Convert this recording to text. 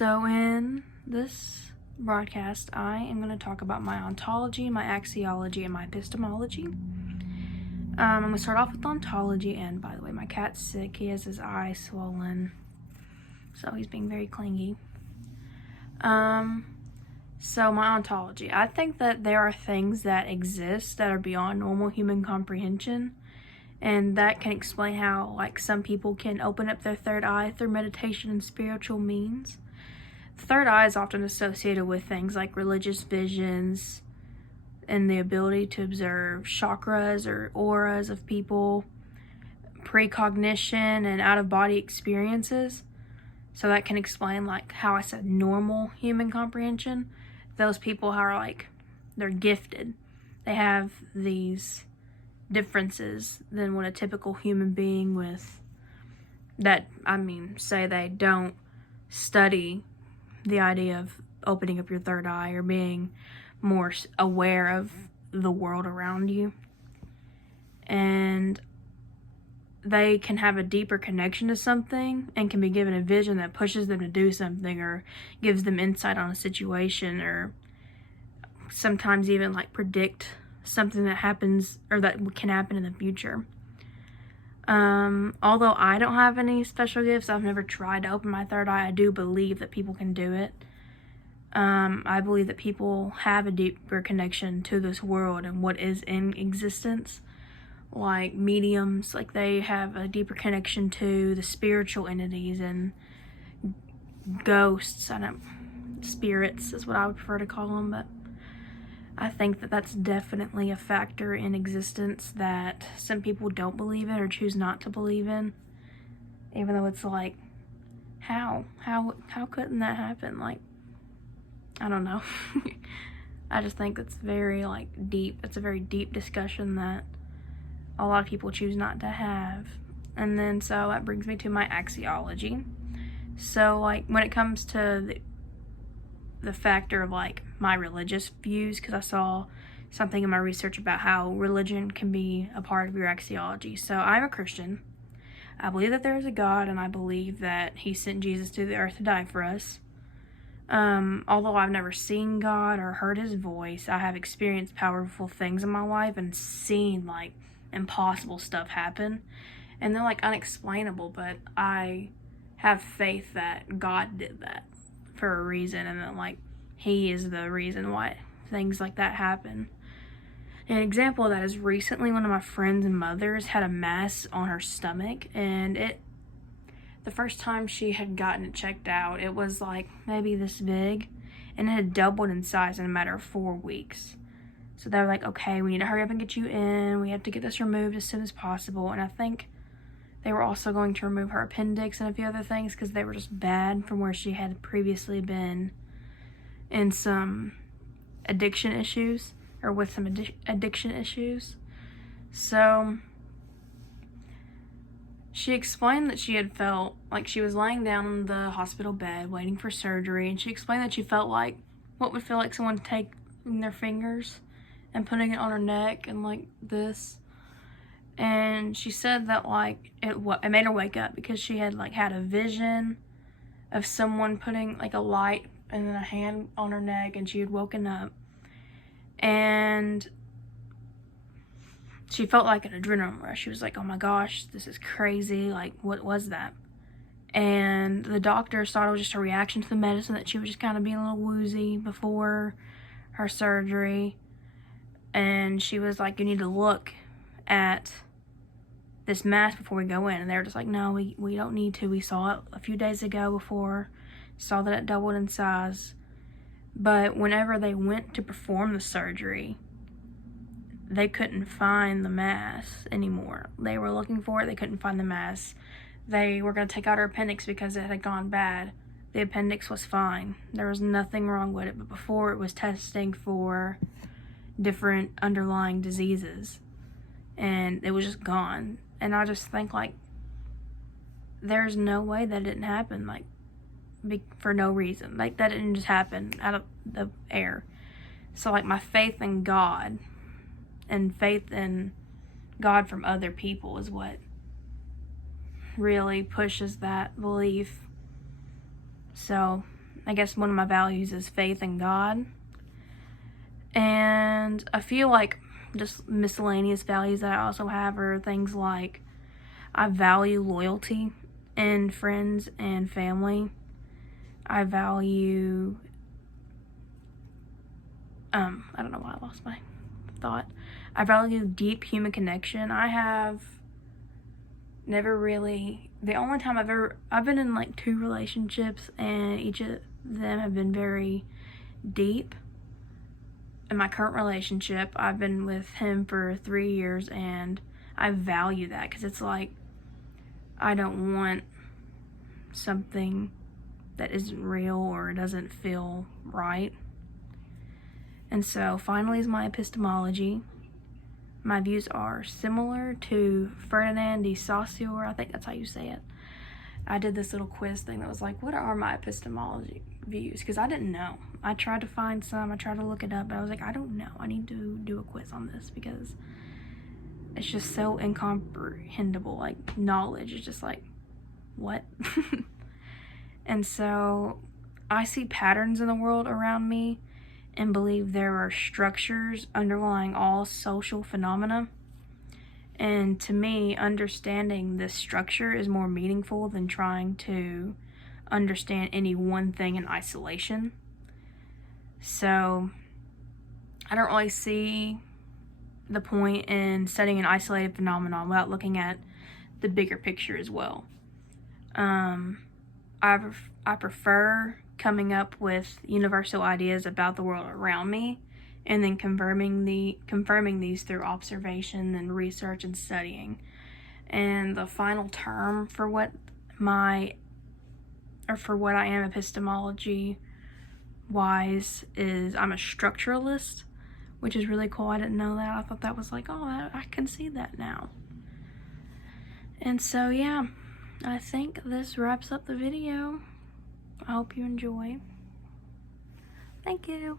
So in this broadcast, I am going to talk about my ontology, my axiology, and my epistemology. I'm going to start off with ontology, and by the way, my cat's sick. He has his eye swollen, so he's being very clingy. So my ontology. I think that there are things that exist that are beyond normal human comprehension, and that can explain how, some people can open up their third eye through meditation and spiritual means. The third eye is often associated with things like religious visions and the ability to observe chakras or auras of people, precognition, and out-of-body experiences. So that can explain, how I said normal human comprehension. Those people are, they're gifted. They have these differences than what a typical human being say they don't study the idea of opening up your third eye or being more aware of the world around you. And they can have a deeper connection to something and can be given a vision that pushes them to do something or gives them insight on a situation, or sometimes even predict something that happens or that can happen in the future. Although I don't have any special gifts, I've never tried to open my third eye. I do believe that people can do it. I believe that people have a deeper connection to this world and what is in existence. Like mediums, they have a deeper connection to the spiritual entities and ghosts. Spirits is what I would prefer to call them, but I think that that's definitely a factor in existence that some people don't believe in or choose not to believe in, even though it's how couldn't that happen? I don't know. I just think it's very deep. It's a very deep discussion that a lot of people choose not to have. And then so that brings me to my axiology. So when it comes to the factor of my religious views, because I saw something in my research about how religion can be a part of your axiology. So I'm a Christian. I believe that there is a God, and I believe that he sent Jesus to the earth to die for us. Although I've never seen God or heard his voice, I have experienced powerful things in my life and seen impossible stuff happen, and they're unexplainable, but I have faith that God did that for a reason, and that he is the reason why things like that happen. An example of that is recently one of my friends' mothers had a mass on her stomach, and the first time she had gotten it checked out, it was maybe this big, and it had doubled in size in a matter of 4 weeks. So they were okay, we need to hurry up and get you in. We have to get this removed as soon as possible. And I think they were also going to remove her appendix and a few other things because they were just bad from where she had previously been in some addiction issues, or with some addiction issues. So she explained that she had felt she was laying down on the hospital bed waiting for surgery, and she explained that she felt what would feel like someone taking their fingers and putting it on her neck and this. And she said that it made her wake up because she had had a vision of someone putting a light and then a hand on her neck, and she had woken up and she felt an adrenaline rush. She was oh my gosh, this is crazy, what was that? And the doctor thought it was just a reaction to the medicine, that she was just kind of being a little woozy before her surgery. And she was you need to look at this mass before we go in. And they were just no, we don't need to. We saw it a few days ago before, saw that it doubled in size. But whenever they went to perform the surgery, they couldn't find the mass anymore. They were looking for it, they couldn't find the mass. They were going to take out her appendix because it had gone bad. The appendix was fine. There was nothing wrong with it, but before it was testing for different underlying diseases, and it was just gone. And I just think there's no way that didn't happen for no reason. That didn't just happen out of the air. So my faith in God and faith in God from other people is what really pushes that belief. So I guess one of my values is faith in God. And I feel like just miscellaneous values that I also have are things like I value loyalty in friends and family. I value, I don't know why I lost my thought. I value deep human connection. I have never really, the only time I've been in like 2 relationships, and each of them have been very deep. In my current relationship, I've been with him for 3 years, and I value that because it's like, I don't want something that isn't real or doesn't feel right. And so finally is my epistemology. My views are similar to Ferdinand de Saussure, I think that's how you say it. I did this little quiz thing that was like, what are my epistemology views? Because I didn't know. I tried to find some, I tried to look it up, but I was like, I don't know. I need to do a quiz on this because it's just so incomprehensible. Like, knowledge is just like, what? And so I see patterns in the world around me and believe there are structures underlying all social phenomena. And to me, understanding this structure is more meaningful than trying to understand any one thing in isolation. So I don't really see the point in studying an isolated phenomenon without looking at the bigger picture as well. I prefer coming up with universal ideas about the world around me and then confirming these through observation and research and studying. And the final term for what I am epistemology wise is I'm a structuralist, which is really cool. I didn't know that. I thought that was like, oh, I can see that now. And so yeah, I think this wraps up the video. I hope you enjoy. Thank you.